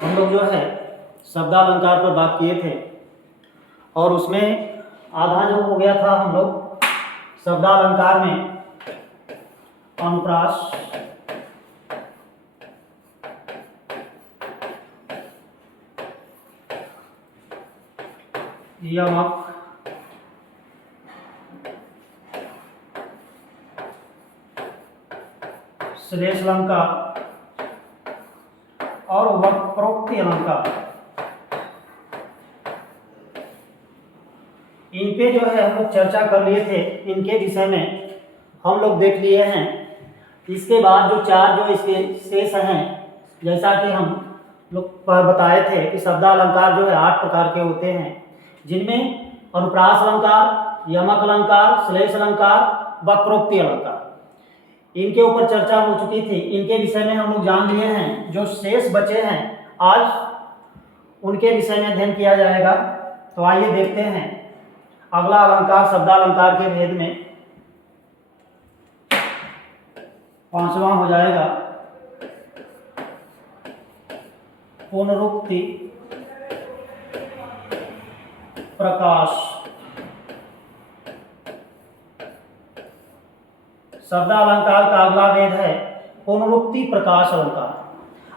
हम लोग जो है शब्दालंकार पर बात किए थे और उसमें आधा जो हो गया था हम लोग शब्दालंकार में अनुप्रास, यमक, श्लेष अलंकार और वक्रोक्ति अलंकार, इन पे जो है हम लोग चर्चा कर लिए थे। इनके विषय में हम लोग देख लिए हैं। इसके बाद जो चार जो इसके शेष हैं, जैसा कि हम लोग बताए थे कि शब्दालंकार जो है 8 प्रकार के होते हैं, जिनमें अनुप्रास अलंकार, यमक अलंकार, श्लेष अलंकार, वक्रोक्ति अलंकार, इनके ऊपर चर्चा हो चुकी थी। इनके विषय में हम लोग जान लिए हैं। जो शेष बचे हैं आज उनके विषय में अध्ययन किया जाएगा। तो आइए देखते हैं अगला अलंकार शब्दालंकार के भेद में 5वां हो जाएगा पुनरुक्ति प्रकाश। शब्दालंकार का अगला भेद है पुनरुक्ति प्रकाश अलंकार।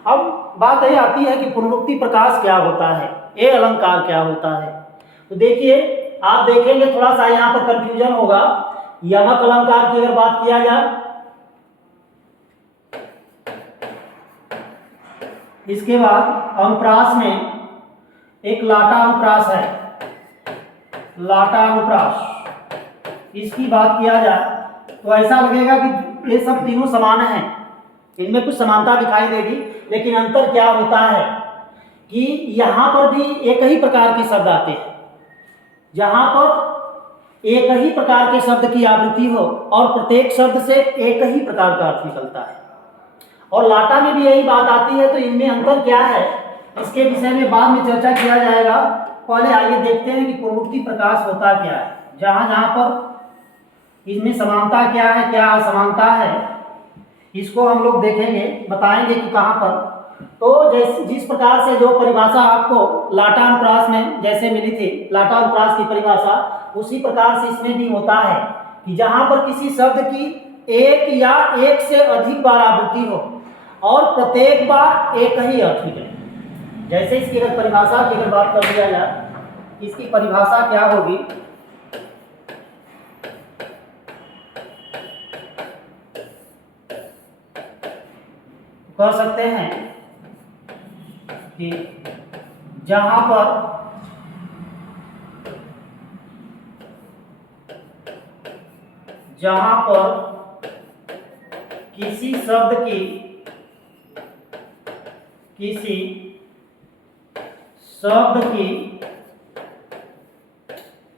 अब बात यह आती है कि पुनरुक्ति प्रकाश क्या होता है, ये अलंकार क्या होता है। तो देखिए, आप देखेंगे थोड़ा सा यहाँ पर कंफ्यूजन होगा। यमक अलंकार की अगर बात किया जाए, इसके बाद अनुप्रास में एक लाटा अनुप्रास है, लाटा अनुप्रास, इसकी बात किया जाए तो ऐसा लगेगा कि ये सब तीनों समान हैं। इनमें कुछ समानता दिखाई देगी, लेकिन अंतर क्या होता है कि यहाँ पर भी एक ही प्रकार के शब्द आते हैं। जहाँ पर एक ही प्रकार के शब्द की आवृत्ति हो और प्रत्येक शब्द से एक ही प्रकार का अर्थ निकलता है, और लाटा में भी यही बात आती है। तो इनमें अंतर क्या है, इसके विषय में बाद में चर्चा किया जाएगा। पहले आइए देखते हैं कि पुनरुक्ति प्रकाश होता क्या है। जहाँ जहाँ पर इसमें समानता क्या है, क्या असमानता है, इसको हम लोग देखेंगे, बताएंगे कि कहाँ पर। तो जिस प्रकार से जो परिभाषा आपको लाटा अनुप्रास में जैसे मिली थी, लाटा अनुप्रास की परिभाषा, उसी प्रकार से इसमें भी होता है कि जहाँ पर किसी शब्द की एक या एक से अधिक बार आवृत्ति हो और प्रत्येक बार एक ही अर्थ निकले। जैसे इसकी अगर परिभाषा की अगर बात कर लिया जाए, इसकी परिभाषा क्या होगी, कर सकते हैं कि जहां पर किसी शब्द की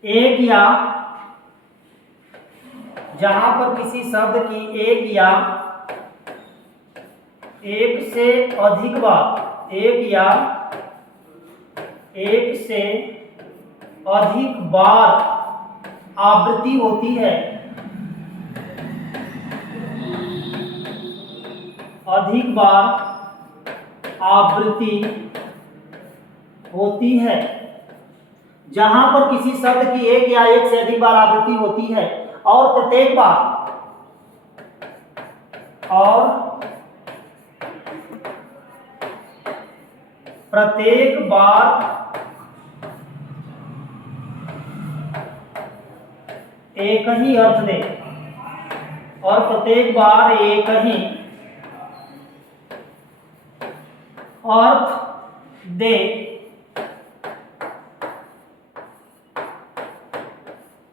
एक या जहां पर किसी शब्द की एक या एक से अधिक बार, एक या एक से अधिक बार आवृत्ति होती है, अधिक बार आवृत्ति होती है, जहां पर किसी शब्द की एक या एक से अधिक बार आवृत्ति होती है और प्रत्येक बार एक ही अर्थ दे, और प्रत्येक बार एक ही अर्थ दे,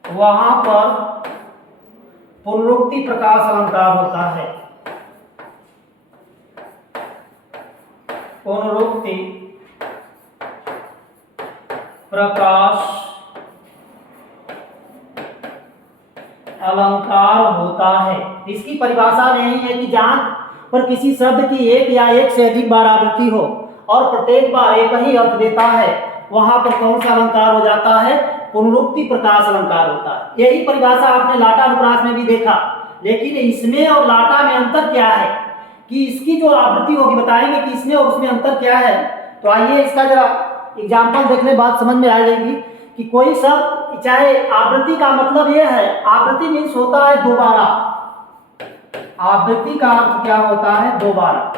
वहां पर पुनरुक्ति प्रकाश अलंकार होता है। पुनरुक्ति प्रकाश अलंकार होता है। इसकी परिभाषा यही है कि जहां पर किसी शब्द की एक या एक से अधिक बार आवृत्ति हो और प्रत्येक बार एक ही अर्थ देता है, वहां पर कौन सा अलंकार हो जाता है, पुनरुक्ति प्रकाश अलंकार होता है। यही परिभाषा आपने लाटा अनुप्रास में भी देखा, लेकिन इसमें और लाटा में अंतर क्या है कि इसकी जो आवृत्ति होगी, बताएंगे कि इसमें और उसमें अंतर क्या है। तो आइए इसका जरा एग्जाम्पल देखने, बात समझ में आ जाएगी कि कोई शब्द, चाहे आवृत्ति का मतलब यह है, आवृत्ति मीन्स होता है दोबारा। आवृत्ति का अर्थ क्या होता है? दोबारा,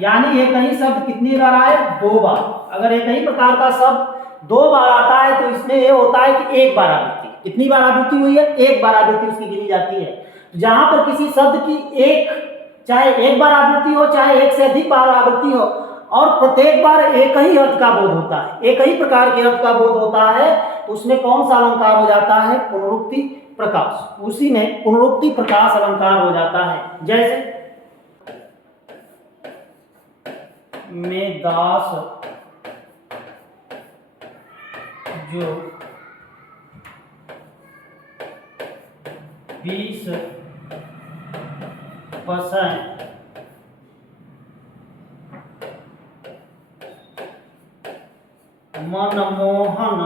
यानी एक ही शब्द कितनी बार आए? दो बार। अगर एक ही प्रकार का शब्द दो बार आता है तो इसमें यह होता है कि एक बार आवृत्ति। कितनी बार आवृत्ति हुई है? एक बार आवृत्ति उसकी गिनी जाती है। जहां पर किसी शब्द की एक, चाहे एक बार आवृत्ति हो, चाहे एक से अधिक बार आवृत्ति हो, और प्रत्येक बार एक ही अर्थ का बोध होता है, एक ही प्रकार के अर्थ का बोध होता है, तो उसमें कौन सा अलंकार हो जाता है? पुनरुक्ति प्रकाश। उसी में पुनरुक्ति प्रकाश अलंकार हो जाता है। जैसे में दास जो 20 % मनमोहन,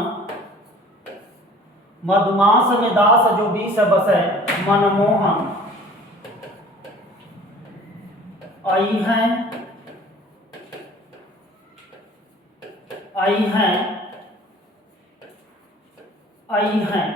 मधुमास में दास जो 20 बसे मनमोहन आई हैं, आई हैं, आई हैं,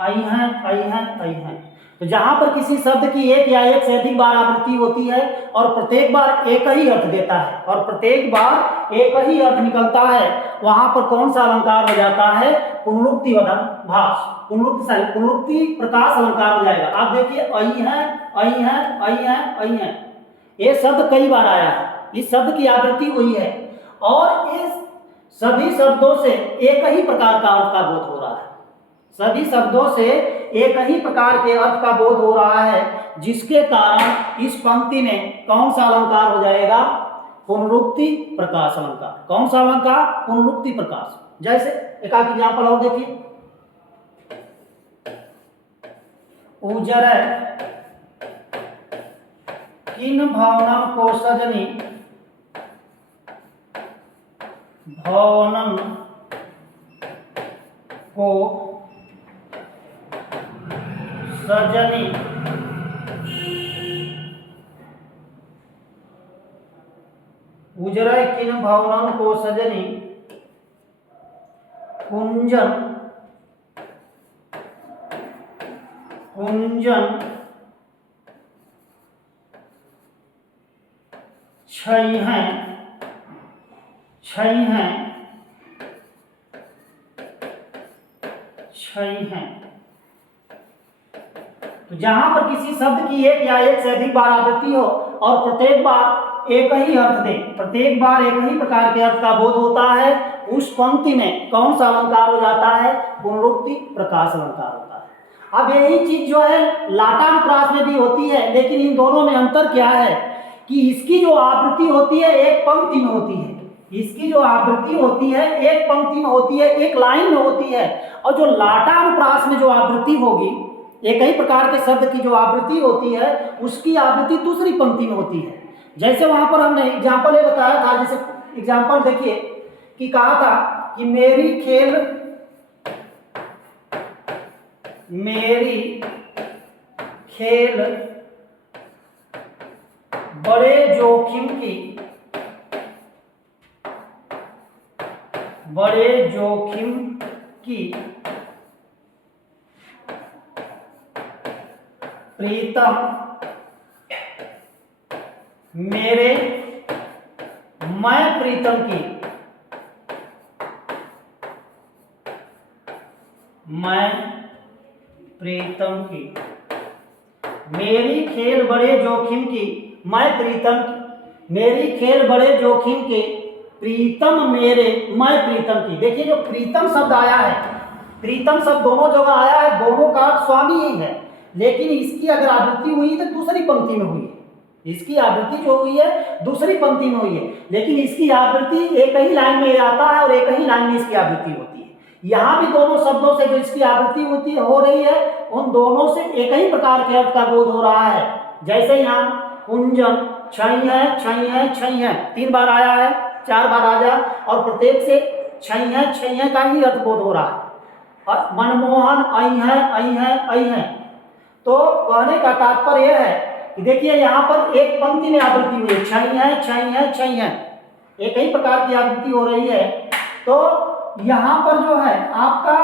आई हैं, आई हैं, आई हैं। तो जहां पर किसी शब्द की एक या एक से अधिक बार आवृत्ति होती है और प्रत्येक बार एक ही अर्थ देता है और प्रत्येक बार एक ही अर्थ निकलता है, वहां पर कौन सा अलंकार हो जाता है? पुनरुक्ति भास, पुनरुक्ति प्रकाश अलंकार हो जाएगा। आप देखिए, आई हैं, आई हैं, आई हैं, आई हैं, ये शब्द कई बार आया है, इस शब्द की आवृत्ति हुई है और इस सभी शब्दों से एक ही प्रकार का अर्थ का बोध हो रहा है। सभी शब्दों से एक ही प्रकार के अर्थ का बोध हो रहा है, जिसके कारण इस पंक्ति में कौन सा अलंकार हो जाएगा? पुनरुक्ति प्रकाश अलंकार। कौन सा अलंकार? पुनरुक्ति प्रकाश। जैसे एक आध एग्जाम्पल और देखिए, उजर किन भावनम को सजनी, भावनम को सजनी, उजर किन भावनम को सजनी, कुंजन, कुंजन छई हैं, छई हैं, छई हैं। तो जहां पर किसी शब्द की एक या एक से अधिक बार आवृत्ति हो और प्रत्येक बार एक ही अर्थ दे, प्रत्येक बार एक ही प्रकार के अर्थ का बोध होता है, उस पंक्ति में कौन सा अलंकार हो जाता है? पुनरुक्ति प्रकाश अलंकार होता है। अब यही चीज जो है लाटानुप्रास में भी होती है, लेकिन इन दोनों में अंतर क्या है कि इसकी जो आवृत्ति होती है एक पंक्ति में होती है, इसकी जो आवृत्ति होती है एक पंक्ति में होती है, एक लाइन में होती है, और जो लाटानुप्रास में जो आवृत्ति होगी, एक ही प्रकार के शब्द की जो आवृत्ति होती है उसकी आवृत्ति दूसरी पंक्ति में होती है। जैसे वहां पर हमने एग्जाम्पल ये बताया था, जैसे एग्जाम्पल देखिए कि कहा था कि मेरी खेल बड़े जोखिम की, बड़े जोखिम की प्रीतम मेरे, मैं प्रीतम की, मैं प्रीतम की, मेरी खेल बड़े जोखिम की, मैं प्रीतम की, मेरी खेल बड़े जोखिम के, प्रीतम मेरे, मैं प्रीतम की। देखिए जो प्रीतम शब्द आया है, प्रीतम शब्द दोनों जगह आया है, दोनों का स्वामी ही है, लेकिन इसकी अगर आवृत्ति हुई तो दूसरी पंक्ति में हुई है, इसकी आवृत्ति जो हुई है दूसरी पंक्ति में हुई है, लेकिन इसकी आवृत्ति एक ही लाइन में आता है और एक ही लाइन में इसकी आवृत्ति होती है। यहाँ भी दोनों शब्दों से जो इसकी आवृत्ति होती है, हो रही है, उन दोनों से एक ही प्रकार के अर्थ का बोध हो रहा है। जैसे यहाँ कुंजन छई है, छई है, छई है, 3 बार आया है, 4 बार आ जाए और प्रत्येक से छई है का ही अर्थ बोध हो रहा है। और मनमोहन आई है, आई है, आई है। तो कहने का तात्पर्य यह है कि देखिए यहाँ पर एक पंक्ति में आवृत्ति हुई है, छई है, छई है, छई है, एक ही प्रकार की आवृत्ति हो रही है। तो यहाँ पर जो है आपका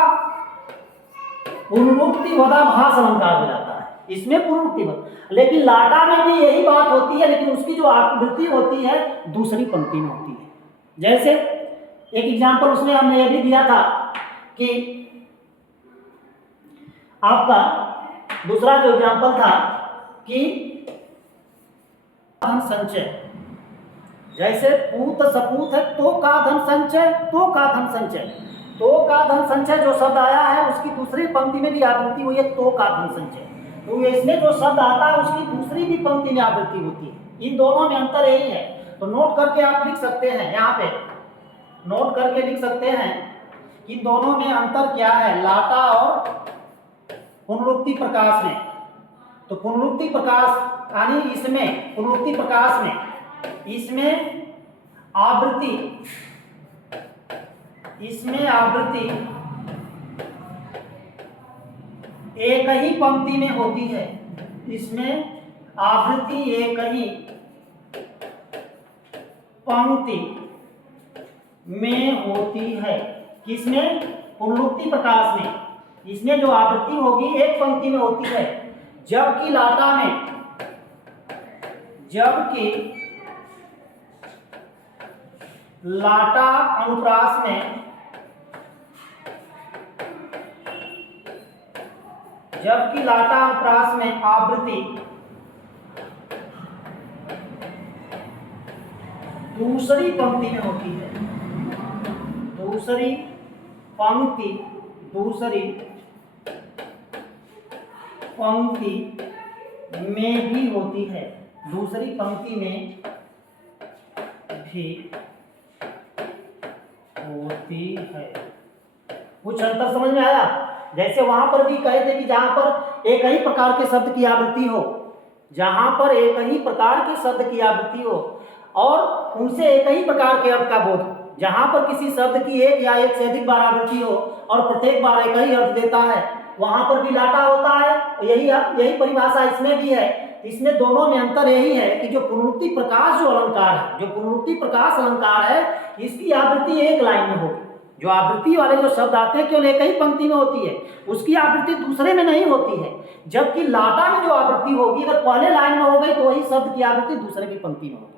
पुनरुक्ति वदाभास अलंकार हो जाता है, इसमें पुनरुक्ति। लेकिन लाटा में भी यही बात होती है, लेकिन उसकी जो आवृत्ति होती है दूसरी पंक्ति में होती है। जैसे एक एग्जाम्पल उसमें हमने ये भी दिया था कि आपका दूसरा जो एग्जाम्पल था कि धन संचय, जैसे पूत सपूत है तो का धन संचय, तो का धन संचय, तो का धन संचय जो शब्द आया है उसकी दूसरी पंक्ति में भी आवृत्ति हुई है तो का धन संचय। तो इसमें जो शब्द आता है उसकी दूसरी भी पंक्ति में आवृत्ति होती है। इन दोनों में अंतर यही है। तो नोट करके आप लिख सकते हैं, यहाँ पे नोट करके लिख सकते हैं इन दोनों में अंतर क्या है, लाटा और पुनरुक्ति प्रकाश में। तो पुनरुक्ति प्रकाश यानी इसमें पुनरुक्ति प्रकाश में इसमें आवृत्ति एक ही पंक्ति में होती है, इसमें आवृत्ति एक ही पंक्ति में होती है। किसमें? पुनरुक्ति प्रकाश में। इसमें जो आवृत्ति होगी एक पंक्ति में होती है, जबकि लाटा में, जबकि लाटा अनुप्रास में, जबकि लाटा अनुप्रास में आवृत्ति दूसरी पंक्ति में होती है, दूसरी पंक्ति में भी होती है, दूसरी पंक्ति में भी होती है। कुछ अंतर समझ में आया? जैसे वहां पर भी कहे थे कि जहां पर एक ही प्रकार के शब्द की आवृत्ति हो, जहां पर एक ही प्रकार के शब्द की आवृत्ति हो और उनसे एक ही प्रकार के अर्थ का बोध हो, जहां पर किसी शब्द की एक या एक से अधिक बार आवृत्ति हो और प्रत्येक बार एक ही अर्थ देता है, वहां पर भी लाटा होता है। यही परिभाषा इसमें भी है। इसमें दोनों में अंतर यही है कि जो पुनरुक्ति प्रकाश जो अलंकार है, जो पुनरुक्ति प्रकाश अलंकार है, इसकी आवृत्ति एक लाइन में होगी। जो आवृत्ति वाले जो शब्द आते हैं केवल एक ही पंक्ति में होती है, उसकी आवृत्ति दूसरे में नहीं होती है। जबकि लाटा में जो आवृत्ति होगी अगर पहले लाइन में हो गई तो वही शब्द की आवृत्ति दूसरे की पंक्ति में होगी।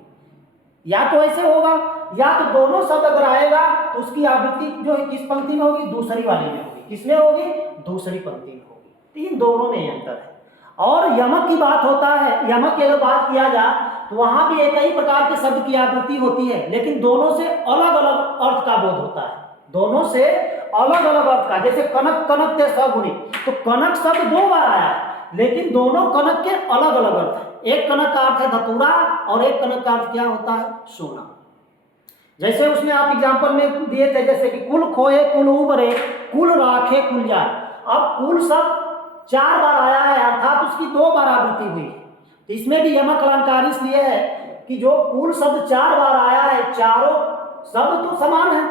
या तो ऐसे होगा, या तो दोनों शब्द अगर आएगा तो उसकी आवृत्ति जो है किस पंक्ति में होगी? दूसरी वाली में होगी। किसमें होगी? दूसरी पंक्ति में होगी। इन दोनों में अंतर है। और यमक की बात होता है, यमक की अगर बात किया जाए तो वहां भी एक ही प्रकार के शब्द की आवृत्ति होती है, लेकिन दोनों से अलग अलग अर्थ का बोध होता है, दोनों से अलग अलग अर्थ का। जैसे कनक कनक ते सगुनी, तो कनक शब्द दो बार आया है, लेकिन दोनों कनक के अलग अलग अर्थ है। एक कनक का अर्थ है धतूरा और एक कनक का अर्थ क्या होता है? सोना। जैसे उसमें आप एग्जाम्पल में दिए थे, जैसे कि कुल खोए कुल उबरे कुल राखे कुल जाए। अब कुल शब्द 4 बार आया है, अर्थात उसकी 2 बार आवृत्ति हुई है। तो इसमें भी यमक अलंकार इसलिए है कि जो कुल शब्द 4 बार आया है, चारों शब्द तो समान है,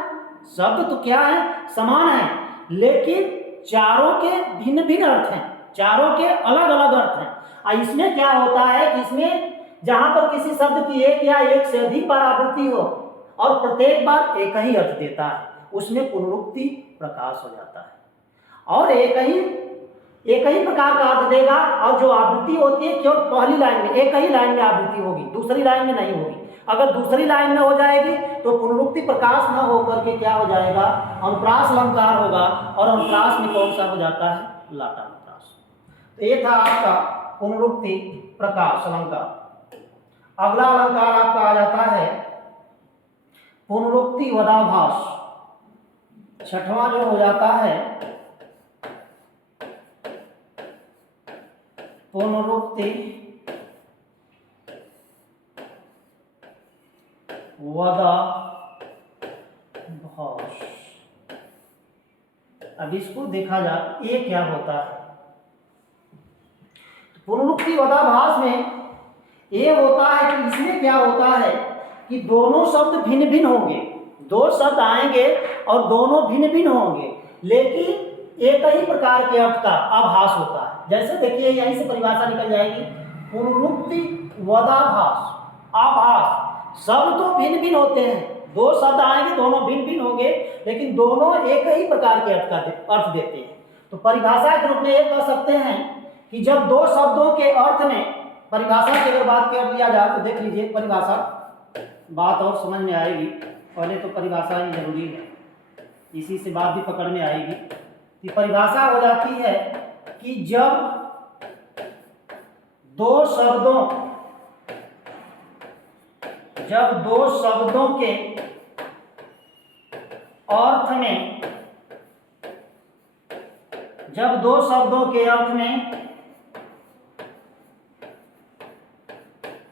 शब्द तो क्या है? समान है, लेकिन चारों के भिन्न भिन्न अर्थ हैं, चारों के अलग अलग अर्थ हैं। और इसमें क्या होता है कि इसमें जहां पर किसी शब्द की एक या एक से अधिक बार आवृत्ति हो और प्रत्येक बार एक ही अर्थ देता है, उसमें पुनरुक्ति प्रकाश हो जाता है। और एक ही प्रकार का अर्थ देगा, और जो आवृत्ति होती है केवल पहली लाइन में, एक ही लाइन में आवृत्ति होगी, दूसरी लाइन में नहीं होगी। अगर दूसरी लाइन में हो जाएगी तो पुनरुक्ति प्रकाश न होकर के क्या हो जाएगा? अनुप्रास अलंकार होगा। और अनुप्रास में कौन सा हो जाता है? लाटा अनुप्रास। तो ये था आपका पुनरुक्ति प्रकाश अलंकार। अगला अलंकार आपका आ जाता है पुनरुक्ति वदाभास। छठवां जो हो जाता है पुनरुक्ति वदाभास। अब इसको देखा जाए ये क्या होता है। पुनरुक्ति वदाभास में ये होता है कि इसमें क्या होता है कि दोनों शब्द भिन्न भिन्न होंगे, दो शब्द आएंगे और दोनों भिन्न भिन्न होंगे, लेकिन एक ही प्रकार के अर्थ का आभास होता है। जैसे देखिए यहीं से परिभाषा निकल जाएगी पुनरुक्ति वदाभास, आभास। शब्द तो भिन्न भिन्न होते हैं, दो शब्द आएंगे दोनों भिन्न भिन्न होंगे, लेकिन दोनों एक ही प्रकार के अर्थ देते हैं। तो परिभाषा के रूप में ये कह सकते हैं कि जब दो शब्दों के अर्थ में, परिभाषा की अगर बात कर लिया जाए तो देख लीजिए परिभाषा, बात और समझ में आएगी। पहले तो परिभाषा ही जरूरी है, इसी से बात भी पकड़ में आएगी। कि परिभाषा हो जाती है कि जब दो शब्दों के अर्थ में, जब दो शब्दों के अर्थ में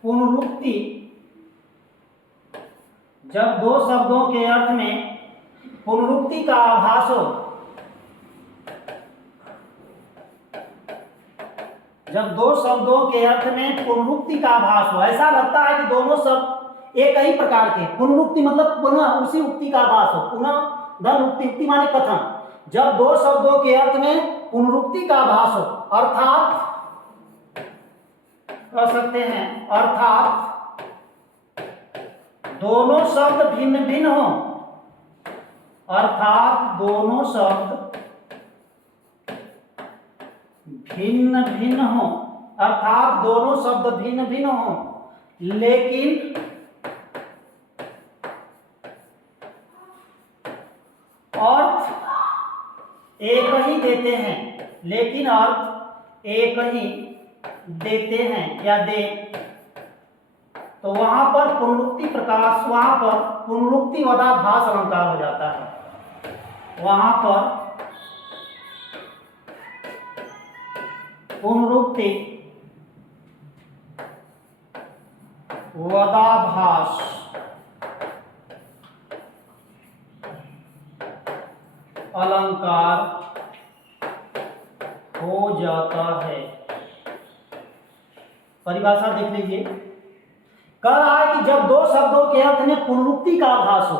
पुनरुक्ति, जब दो शब्दों के अर्थ में पुनरुक्ति का आभास हो, जब दो शब्दों के अर्थ में पुनरुक्ति का आभास हो, ऐसा लगता है कि दोनों शब्द एक ही प्रकार के, पुनरुक्ति मतलब पुनः उसी उक्ति का आभास हो, पुनः धन उक्ति, उक्ति माने कथन। जब दो शब्दों के अर्थ में पुनरुक्ति का आभास हो, अर्थात कह सकते हैं अर्थात दोनों शब्द भिन्न भिन्न हो, अर्थात दोनों शब्द भिन्न भिन्न हो, अर्थात दोनों शब्द भिन्न भिन्न हो, लेकिन अर्थ एक ही देते हैं, लेकिन अर्थ एक ही देते हैं या दे, तो वहां पर पुनरुक्ति प्रकाश, वहां पर पुनरुक्ति वदाभास अलंकार हो जाता है। वहां पर पुनरुक्ति वदाभास अलंकार हो जाता है। परिभाषा देख लीजिए, कह रहा है कि जब दो शब्दों के अर्थ में पुनरुक्ति का आभास हो,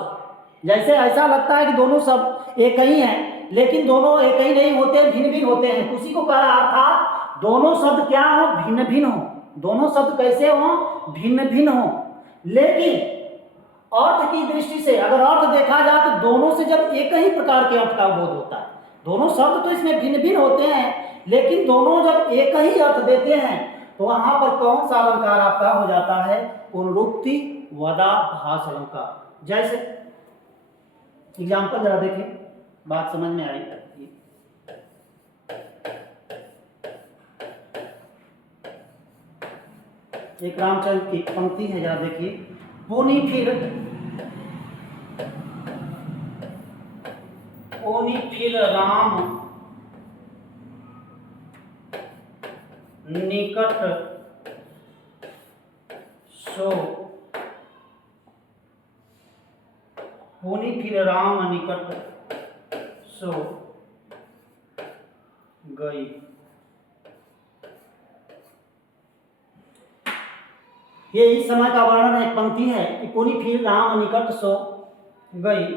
जैसे ऐसा लगता है कि दोनों शब्द एक ही हैं, लेकिन दोनों एक ही नहीं होते, भिन्न भिन्न होते हैं, उसी को कह रहा था दोनों शब्द क्या हो, भिन्न भिन्न हो। दोनों शब्द कैसे हो, भिन्न भिन्न हो, लेकिन अर्थ की दृष्टि से अगर अर्थ देखा जाए तो दोनों से जब एक ही प्रकार के अर्थ का बोध होता है, दोनों शब्द तो इसमें भिन्न भिन्न होते हैं, लेकिन दोनों जब एक ही अर्थ देते हैं, तो वहां पर कौन सा अलंकार आपका हो जाता है, पुनरुक्ति वदाभास अलंकार। जैसे एग्जाम्पल जरा देखें, बात समझ में आई। एक रामचंद्र की पंक्ति है, जरा देखिए, पुनि फिर राम निकट सो, पुनि फिर राम निकट सो गई। ये इस समय का वर्णन है, पंक्ति है कि पुनि फिर राम निकट सो गई।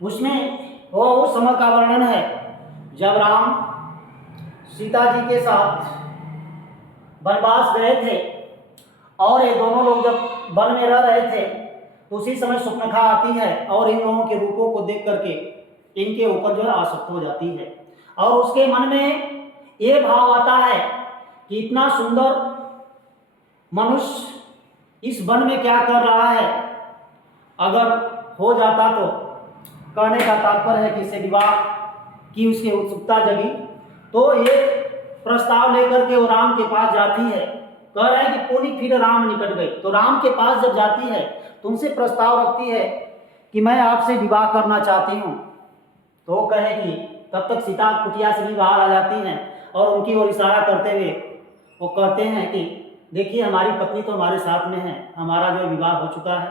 उसमें वो उस समय का वर्णन है जब राम सीता जी के साथ वनवास गए थे, और ये दोनों लोग जब वन में रह रहे थे, तो उसी समय सुप्नखा आती है और इन लोगों के रूपों को देख करके इनके ऊपर जो है आसक्त हो जाती है, और उसके मन में ये भाव आता है कि इतना सुंदर मनुष्य इस वन में क्या कर रहा है, अगर हो जाता तो। कहने का तात्पर्य है कि इससे विवाह की उसकी उत्सुकता जगी, तो ये प्रस्ताव लेकर के वो राम के पास जाती है। कह रहा है कि पुनि फिर राम निकट गई, तो राम के पास जब जाती है तो उनसे प्रस्ताव रखती है कि मैं आपसे विवाह करना चाहती हूँ। तो वो कहेगी, तब तक सीता कुटिया से भी बाहर आ जाती हैं और उनकी ओर इशारा करते हुए वो कहते हैं कि देखिए हमारी पत्नी तो हमारे साथ में है, हमारा जो विवाह हो चुका है,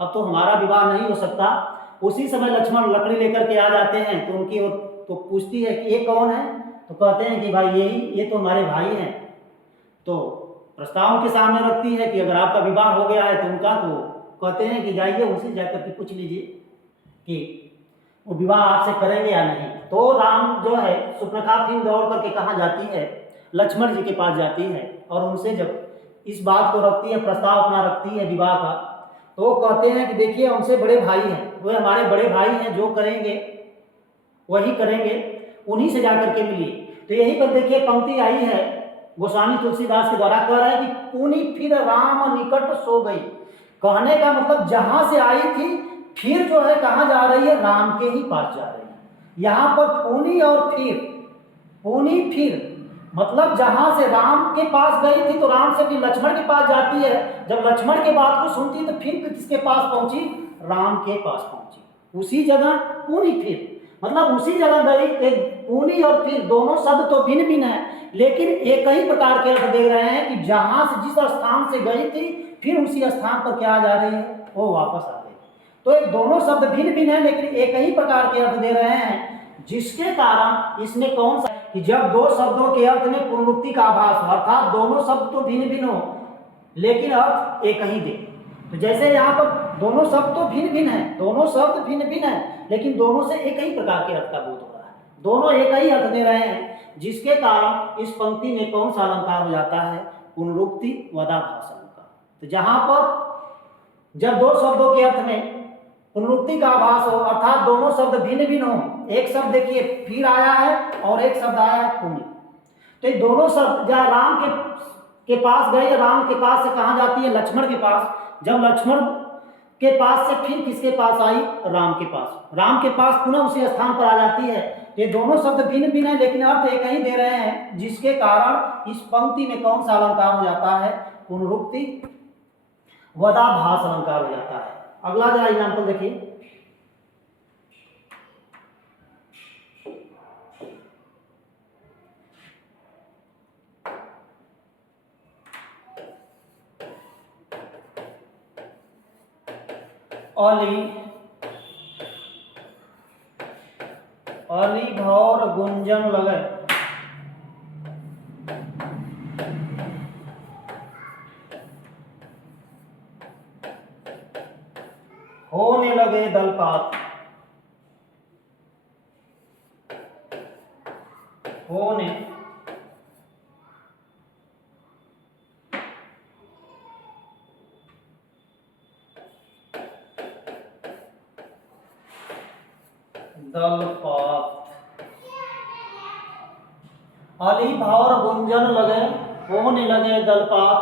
अब तो हमारा विवाह नहीं हो सकता। उसी समय लक्ष्मण लकड़ी लेकर के आ जाते हैं, तो उनकी ओर तो पूछती है कि ये कौन है, तो कहते हैं कि भाई यही, ये तो हमारे भाई हैं। तो प्रस्ताव के सामने रखती है कि अगर आपका विवाह हो गया है तो उनका, तो कहते हैं कि जाइए उनसे जाकर के पूछ लीजिए कि वो विवाह आपसे करेंगे या नहीं। तो राम जो है सुपर्णखा फिर दौड़ करके कहाँ जाती है, लक्ष्मण जी के पास जाती है और उनसे जब इस बात को रखती है, प्रस्ताव अपना रखती है विवाह का, तो कहते हैं कि देखिए हमसे बड़े भाई हैं, वो हमारे बड़े भाई हैं, जो करेंगे वही करेंगे, उन्हीं से जाकर के मिलिए। तो यही पर देखिए पंक्ति आई है गोस्वामी तुलसीदास के द्वारा, कह रहा है कि पुनि फिर राम निकट सो गई। कहने का मतलब जहां से आई थी फिर जो है कहाँ जा रही है, राम के ही पास जा रही है। यहाँ पर पुनि और फिर, पुनि फिर मतलब जहां से राम के पास गई थी तो राम से फिर लक्ष्मण के पास जाती है, जब लक्ष्मण के बात को सुनती तो फिर किसके पास पहुंची, राम के पास पहुंची। उसी जगह पुनि फिर मतलब उसी जगह गई। पुनि और फिर दोनों शब्द तो भिन्न भिन्न है, लेकिन एक ही प्रकार के अर्थ दे रहे हैं कि जहां से, जिस स्थान से गई थी फिर उसी स्थान पर क्या जा रही है, वो वापस आ गई। तो ये दोनों शब्द भिन्न भिन्न है लेकिन एक ही प्रकार के अर्थ दे रहे हैं, जिसके कारण इसमें कौन सा, कि जब दो शब्दों के अर्थ में पुनरुक्ति का आभास हो, अर्थात दोनों शब्द तो भिन्न भिन्न हो लेकिन अर्थ एक ही दे। तो जैसे यहाँ पर दोनों शब्द तो भिन्न भिन्न है, दोनों शब्द भिन्न भिन्न है लेकिन दोनों से एक ही प्रकार के अर्थ का बोध हो रहा है, दोनों एक ही अर्थ दे रहे हैं, जिसके कारण इस पंक्ति में कौन सा अलंकार हो जाता है, पुनरुक्ति वदाभास अलंकार। तो जहां पर जब दो शब्दों के अर्थ में पुनरुक्ति का आभास हो, अर्थात दोनों शब्द भिन्न भिन्न हो, एक शब्द देखिए फिर आया है और एक शब्द आया है पुनि, तो ये दोनों शब्द जहाँ राम के पास गए, राम के पास से कहाँ जाती है, लक्ष्मण के पास, जब लक्ष्मण के पास से फिर किसके पास आई, राम के पास, राम के पास पुनः उसी स्थान पर आ जाती है। ये दोनों शब्द भिन्न भिन्न है लेकिन अर्थ एक ही दे रहे हैं, जिसके कारण इस पंक्ति में कौन सा अलंकार हो जाता है, पुनरुक्ति वदाभास अलंकार हो जाता है। अगला जरा एग्जाम्पल देखिए, अली अली भौर गुंजन लगे, होने लगे दलपात, होने दलपात, अली भौर गुंजन लगे, होने लगे दलपात,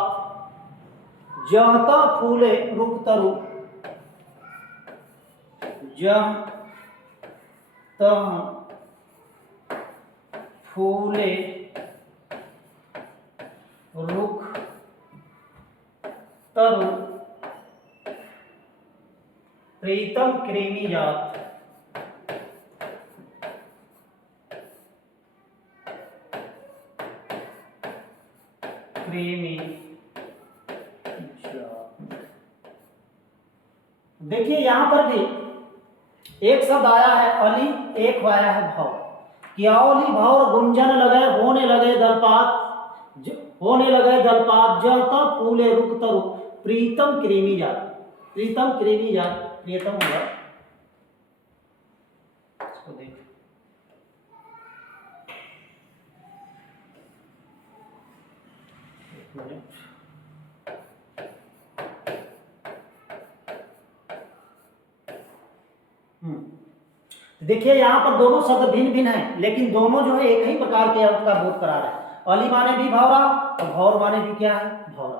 जहता फूले रुख तरु, जह तह फूले रुख तरु, प्रीतम कृमि जात, कृमि जात। देखिए यहां पर भी एक शब्द आया है अली, एक आया है भौर, कि अली भौर गुंजन लगे, होने लगे दलपात, होने लगे दलपात, जहता फूले रुख तरु, प्रीतम कृमि जात, प्रीतम कृमि जात, प्रियतम होगा, इसको देख एक मिनट, देखिए यहाँ पर दोनों शब्द भिन्न भिन्न हैं लेकिन दोनों जो है एक ही प्रकार के अर्थ का बोध करा रहे हैं। अली माने भी भौरा और भौर माने भी क्या है, भौरा।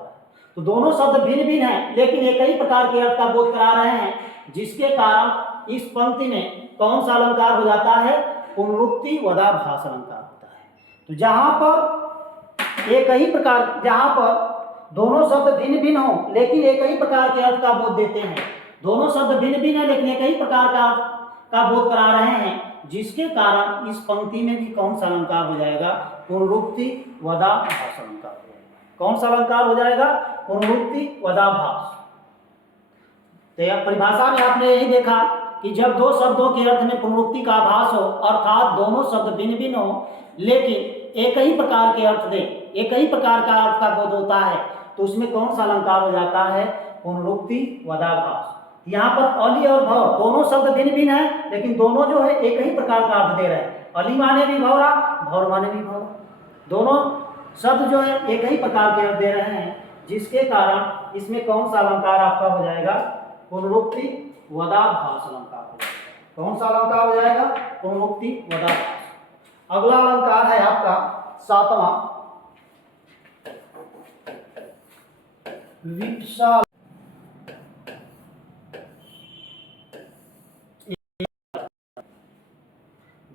तो दोनों शब्द भिन्न भिन्न हैं लेकिन एक ही प्रकार के अर्थ का बोध करा रहे हैं, जिसके कारण इस पंक्ति में कौन सा अलंकार हो जाता है, पुनरुक्ति वदाभास अलंकार होता है। तो जहां पर एक ही प्रकार, जहां पर दोनों शब्द भिन्न भिन्न हो लेकिन एक ही प्रकार के अर्थ का बोध देते हैं, दोनों शब्द भिन्न भिन्न है लेकिन एक ही प्रकार का बोध करा रहे हैं, जिसके कारण इस पंक्ति में भी कौन सा अलंकार हो जाएगा, पुनरुक्ति वदाभास अलंकार हो जाएगा। कौन सा अलंकार हो जाएगा, पुनरुक्ति वदाभास। तो परिभाषा में आपने यही देखा कि जब दो शब्दों के अर्थ में पुनरुक्ति का आभास हो, अर्थात दोनों शब्द भिन्न भिन्न हो लेकिन एक ही प्रकार के अर्थ दे, एक ही प्रकार का अर्थ का बोध होता है, तो उसमें कौन सा अलंकार हो जाता है? पुनरुक्ति वदाभास। यहाँ पर अली और भव दोनों शब्द भिन्न भिन्न है, लेकिन दोनों जो है एक ही प्रकार का अर्थ दे रहे हैं। अली माने भी भवरा, भौर माने भी भवरा, दोनों शब्द जो है एक ही प्रकार के अर्थ दे रहे हैं, जिसके कारण इसमें कौन सा अलंकार आपका हो जाएगा? पुनरुक्ति वदाभास अलंकार हो जाएगा। कौन सा अलंकार हो जाएगा? पुनरुक्ति वदाभास। अगला अलंकार है आपका 7वां, विप्सा।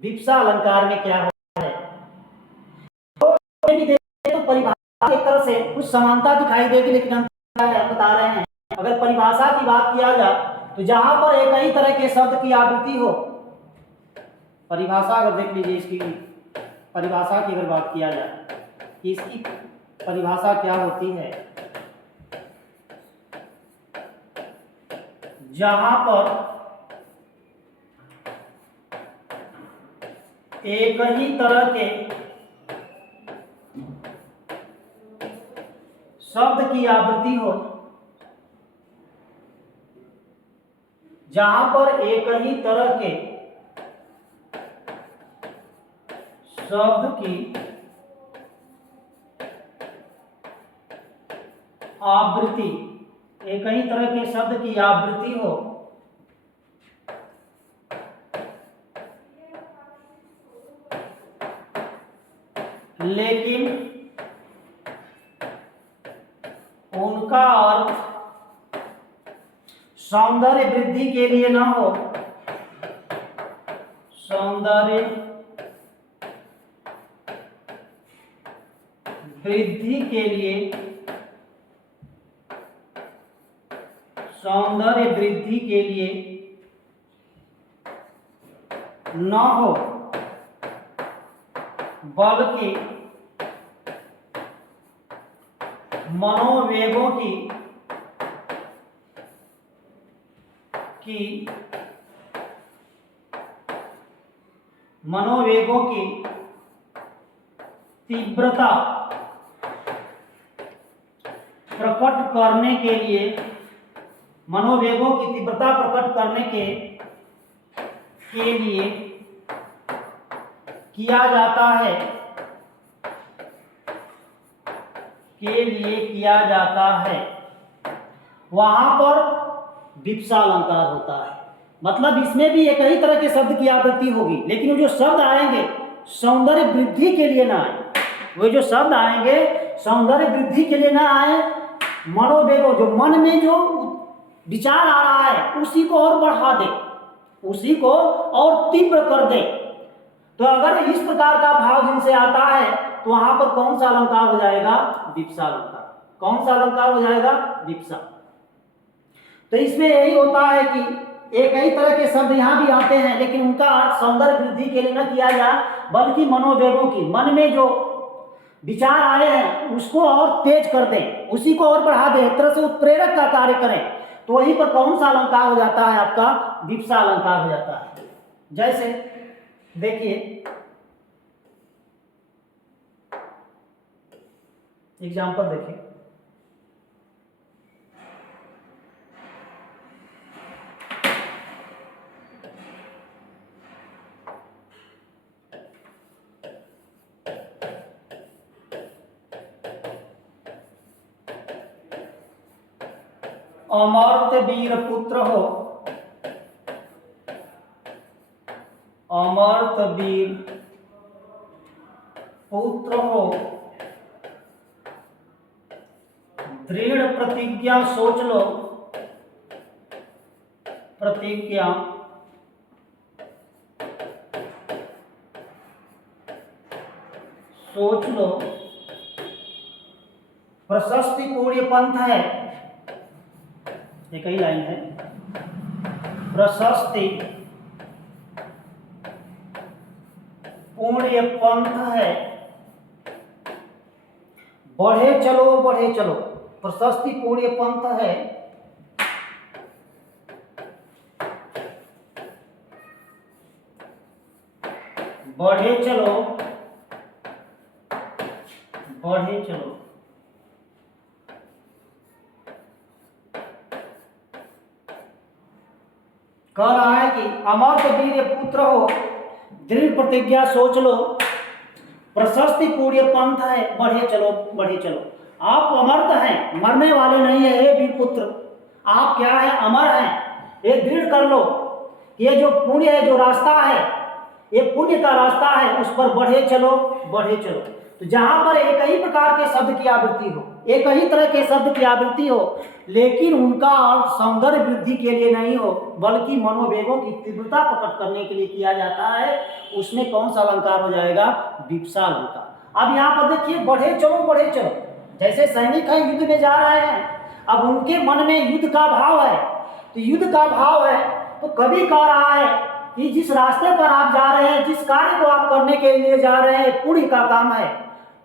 विप्सा अलंकार में क्या होता है? तो परिभाषा एक तरह से कुछ समानता दिखाई देगी, लेकिन हम बता रहे हैं अगर परिभाषा की बात किया जाए तो जहां पर एक ही तरह के शब्द की आवृत्ति हो, परिभाषा अगर देख लीजिए, इसकी परिभाषा की अगर बात किया जाए कि इसकी परिभाषा क्या होती है, जहां पर एक ही तरह के शब्द की आवृत्ति हो, जहां पर एक ही तरह के शब्द की आवृत्ति, एक ही तरह के शब्द की आवृत्ति हो, लेकिन उनका अर्थ सौंदर्य वृद्धि के लिए ना हो, सौंदर्य वृद्धि के लिए, सौंदर्य वृद्धि के लिए न हो, बल्कि मनोवेगों मनोवेगों की तीव्रता प्रकट करने के लिए, मनोवेगों की तीव्रता प्रकट करने के लिए किया जाता है, वहां पर विप्सा अलंकार होता है। मतलब इसमें भी एक ही तरह के शब्द की आवृत्ति होगी, लेकिन वो जो शब्द आएंगे सौंदर्य वृद्धि के लिए ना आए, वो जो शब्द आएंगे सौंदर्य वृद्धि के लिए ना आए, मनोवेगों, जो मन में जो विचार आ रहा है उसी को और बढ़ा दे, उसी को और तीव्र कर दे। तो अगर इस प्रकार का भाव जिनसे आता है तो वहां पर कौन सा अलंकार हो जाएगा? विप्सा अलंकार। कौन सा अलंकार हो जाएगा? विप्सा। तो इसमें यही होता है कि एक ही तरह के शब्द यहां भी आते हैं, लेकिन उनका अर्थ सौंदर्य वृद्धि के लिए न किया जाए, बल्कि मनोवेगों की, मन में जो विचार आए हैं उसको और तेज कर दें, उसी को और बढ़ा दें, एक तरह से उत्प्रेरक का कार्य करें। तो वहीं पर कौन सा अलंकार हो जाता है? आपका विप्सा अलंकार हो जाता है। जैसे देखिए एग्जाम्पल देखिए, अमर्त्य वीर पुत्र हो, अमर्त्य वीर पुत्र हो, दृढ़ प्रतिज्ञा सोच लो, प्रतिज्ञा सोच लो, प्रशस्ति पूर्ण पंथ है, एक ही लाइन है, प्रशस्ति पूर्ण पंथ है, बढ़े चलो बढ़े चलो, प्रशस्ति पूर्ण पंथ है, बढ़े चलो बढ़े चलो। कह रहा है कि अमर्त वीर पुत्र हो, दृढ़ प्रतिज्ञा सोच लो, प्रशस्ति पूर्ण पंथ है, बढ़े चलो बढ़े चलो। आप अमर्त हैं, मरने वाले नहीं है हे वीर पुत्र, आप क्या है, अमर हैं। ये दृढ़ कर लो, ये जो पुण्य है, जो रास्ता है, ये पुण्य का रास्ता है, उस पर बढ़े चलो बढ़े चलो। तो जहां पर एक ही प्रकार के शब्द की आवृत्ति हो, एक ही तरह के शब्द की आवृत्ति हो, लेकिन उनका अर्थ सौंदर्य वृद्धि के लिए नहीं हो, बल्कि मनोवेगों की तीव्रता प्रकट करने के लिए किया जाता है, उसमें कौन सा अलंकार हो जाएगा, विवक्षा अलंकार। अब यहाँ पर देखिए, बढ़े चलो बढ़े चलो, जैसे सैनिक है युद्ध में जा रहे हैं, अब उनके मन में युद्ध का भाव है, तो युद्ध का भाव है तो कभी कह रहा है कि जिस रास्ते पर आप जा रहे हैं, जिस कार्य को आप करने के लिए जा रहे हैं, पुण्य का काम है,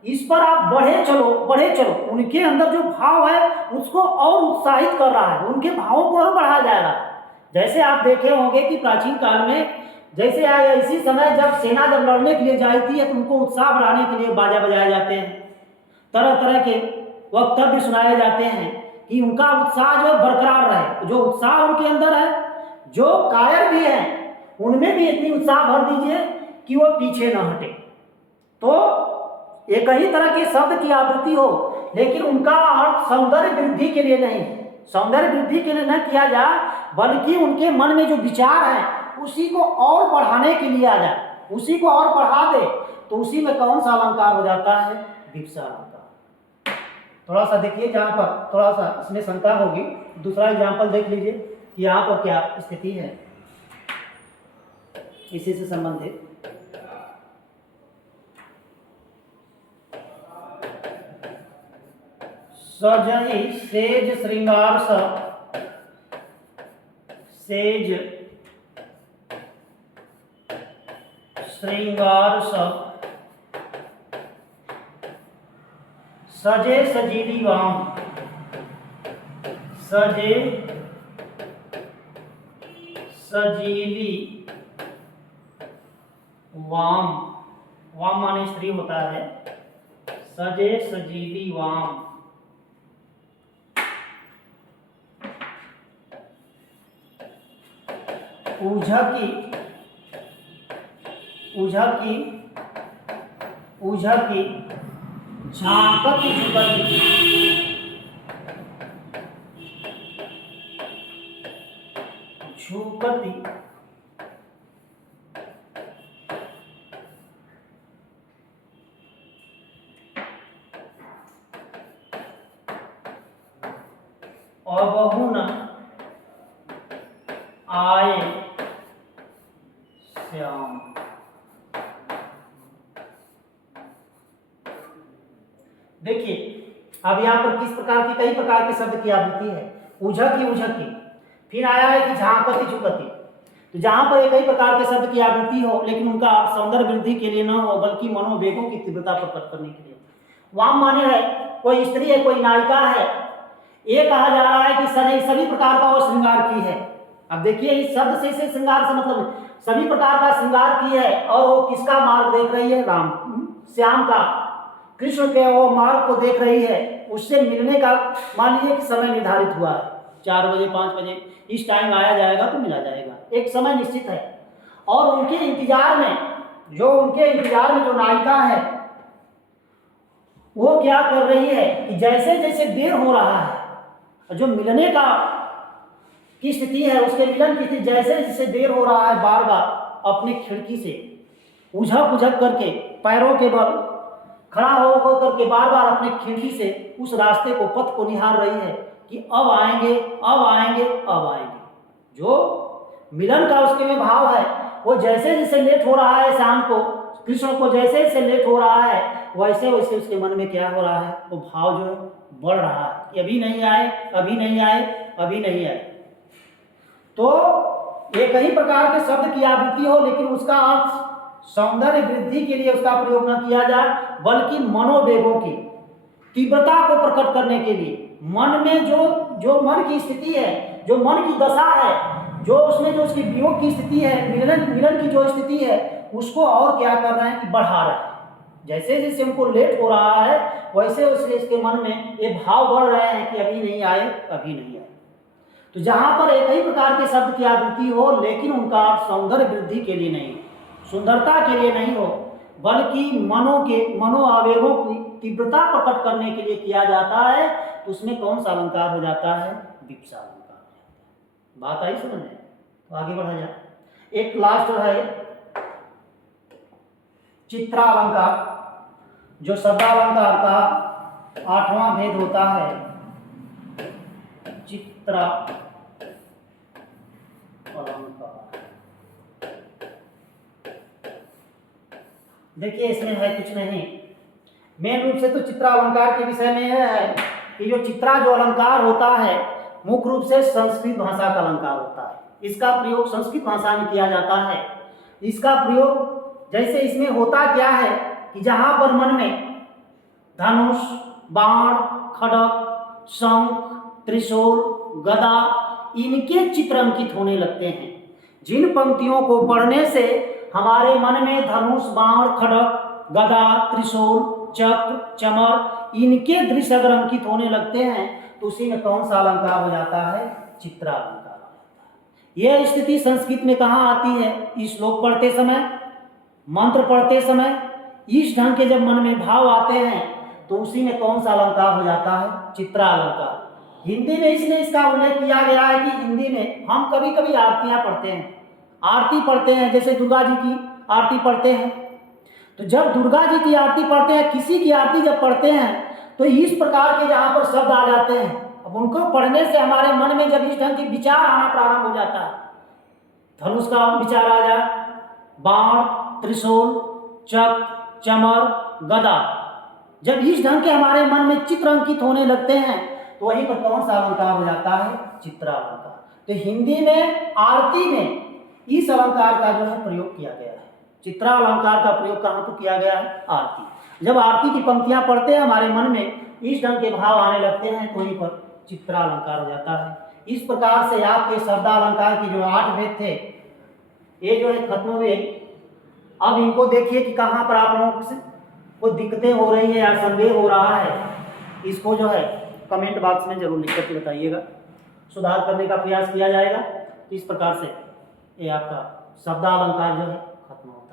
इस पर आप बढ़े चलो बढ़े चलो। उनके अंदर जो भाव है उसको और उत्साहित कर रहा है, उनके भावों को और बढ़ाया जा रहा है। जैसे आप देखे होंगे कि प्राचीन काल में जैसे आए, इसी समय जब सेना जब लड़ने के लिए जाती है तो उनको उत्साह बढ़ाने के लिए बाजा बजाए जाते हैं, तरह तरह के वक्तव्य सुनाए जाते हैं कि उनका उत्साह जो बरकरार रहे। जो उत्साह उनके अंदर है, जो कायर भी है, उनमें भी इतनी उत्साह भर दीजिए कि वो पीछे न हटे। तो एक ही तरह के शब्द की आवृत्ति हो, लेकिन उनका अर्थ सौंदर्य वृद्धि के लिए नहीं, सौंदर्य वृद्धि के लिए न किया जाए, बल्कि उनके मन में जो विचार है उसी को और बढ़ाने के लिए आ जाए, उसी को और बढ़ा दे। तो उसी में कौन सा अलंकार हो जाता है, विवक्षा अलंकार। थोड़ा सा देखिए, जहाँ पर थोड़ा सा इसमें शंका होगी, दूसरा एग्जाम्पल देख लीजिए कि यहाँ पर क्या स्थिति है इसी से संबंधित। सजहि सेज श्रृंगार स, सेज श्रृंगार स, सजे सजीली वाम, सजे सजीली वाम, वाम माने स्त्री होता है, सजे सजीली वाम। उझकी उझकी उझकी झांकती झुकती, झुकती और बहु न आए श्याम। देखिए, अब यहाँ पर किस प्रकार की, कई प्रकार के शब्द की आवृत्ति है। उझकी उझकी, फिर आया है कि झांकती झुकती। तो जहां पर एक ही प्रकार के शब्द की आवृत्ति हो, लेकिन उनका सौंदर्य वृद्धि के लिए न हो, बल्कि मनोवेगों की तीव्रता प्रकट करने के लिए। वाम माने है कोई स्त्री है, कोई नायिका है, ये कहा जा रहा है कि सभी प्रकार का वो श्रृंगार की है। अब देखिए, इस शब्द से इसे श्रृंगार से मतलब सभी प्रकार का श्रृंगार की है, और वो किसका मार्ग देख रही है, राम श्याम का, कृष्ण के वो मार्ग को देख रही है। उससे मिलने का मान लीजिए कि समय निर्धारित हुआ है, 4 बजे 5 बजे इस टाइम आया जाएगा तो मिला जाएगा, एक समय निश्चित है। और उनके इंतजार में जो नायिका है, वो क्या कर रही है कि जैसे जैसे देर हो रहा है, जो मिलने का की स्थिति है, उसके मिलन की स्थिति जैसे जैसे देर हो रहा है, बार बार अपने खिड़की से उझक उझक करके पैरों के बल खड़ा होकर करके बार बार अपने खिड़की से उस रास्ते को, पथ को निहार रही है कि अब आएंगे अब आएंगे अब आएंगे। जो मिलन का उसके में भाव है, वो जैसे जैसे लेट हो रहा है शाम को, कृष्ण को जैसे जैसे लेट हो रहा है, वैसे वैसे उसके मन में क्या हो रहा है, वो भाव जो है बढ़ रहा है कि अभी नहीं आए अभी नहीं आए अभी नहीं आए। तो एक ही प्रकार के शब्द की आवृत्ति हो, लेकिन उसका अर्थ सौंदर्य वृद्धि के लिए उसका प्रयोग न किया जाए, बल्कि मनोवेगों की तीव्रता को प्रकट करने के लिए, मन में जो मन की स्थिति है, जो मन की दशा है, जो उसमें जो उसकी वियोग की स्थिति है, मिलन की जो स्थिति है, उसको और क्या कर रहे हैं कि बढ़ा रहे हैं। जैसे जैसे हमको लेट हो रहा है वैसे वैसे इसके मन में ये भाव बढ़ रहे हैं कि अभी नहीं आए, अभी नहीं आए। तो जहां पर एक ही प्रकार के शब्द की आवृत्ति हो लेकिन उनका अर्थ सौंदर्य वृद्धि के लिए नहीं, सुंदरता के लिए नहीं हो, बल्कि मनोआवेगों की तीव्रता प्रकट करने के लिए किया जाता है, तो उसमें कौन सा अलंकार हो जाता है? विपसा अलंकार। बात आई समझ में? तो आगे बढ़ा जाए। एक लास्ट है चित्रा अलंकार, जो शब्दालंकार का 8वां भेद होता है। चित्रा अलंकार, देखिए इसमें है कुछ नहीं, मेन रूप से तो चित्रा अलंकार के विषय में यह है कि जो चित्रा जो अलंकार होता है मुख्य रूप से संस्कृत भाषा का अलंकार होता है। इसका प्रयोग संस्कृत भाषा में किया जाता है। इसका प्रयोग जैसे इसमें होता क्या है कि जहां पर मन में धनुष, बाण, खड्ग, शंख, त्रिशूल, गदा इनके चित्र अंकित होने लगते हैं। जिन पंक्तियों को पढ़ने से हमारे मन में धनुष, बाण, खड्ग, गदा, त्रिशूल, चक्र, चमर इनके दृश्य अगर अंकित होने लगते हैं तो उसी में कौन सा अलंकार हो जाता है? चित्रा अलंकार हो जाता है। यह स्थिति संस्कृत में कहाँ आती है? श्लोक पढ़ते समय, मंत्र पढ़ते समय इस ढंग के जब मन में भाव आते हैं तो उसी में कौन सा अलंकार हो जाता है? चित्रा अलंकार। हिंदी में इसलिए इसका उल्लेख किया गया है कि हिंदी में हम कभी कभी आरतियां पढ़ते हैं, आरती पढ़ते हैं, जैसे दुर्गा जी की आरती पढ़ते हैं। तो जब दुर्गा जी की आरती पढ़ते हैं, किसी की आरती जब पढ़ते हैं तो इस प्रकार के जहाँ पर शब्द आ जाते हैं, अब उनको पढ़ने से हमारे मन में जब इस ढंग के विचार आना प्रारंभ हो जाता है, धनुष का विचार आ जाए, बाण, त्रिशूल, चक्र, चमर, गदा, जब इस ढंग के हमारे मन में चित्र अंकित होने लगते हैं तो वहीं पर कौन सा अलंकार हो जाता है? चित्रा अलंकार। तो हिंदी में आरती में इस अलंकार का जो है प्रयोग किया गया है। चित्रा अलंकार का प्रयोग कहाँ पर किया गया है? आरती। जब आरती की पंक्तियां पढ़ते हैं हमारे मन में इस ढंग के भाव आने लगते हैं तो वहीं पर चित्रा अलंकार हो जाता है। इस प्रकार से आपके शब्दालंकार की जो 8 भेद थे ये जो है खत्म हुए। अब इनको देखिए कि कहाँ पर आप लोगों से कोई दिक्कतें हो रही है या संदेह हो रहा है, इसको जो है कमेंट बॉक्स में जरूर लिख करके बताइएगा, सुधार करने का प्रयास किया जाएगा। इस प्रकार से ये आपका शब्दालंकार जो है खत्म हो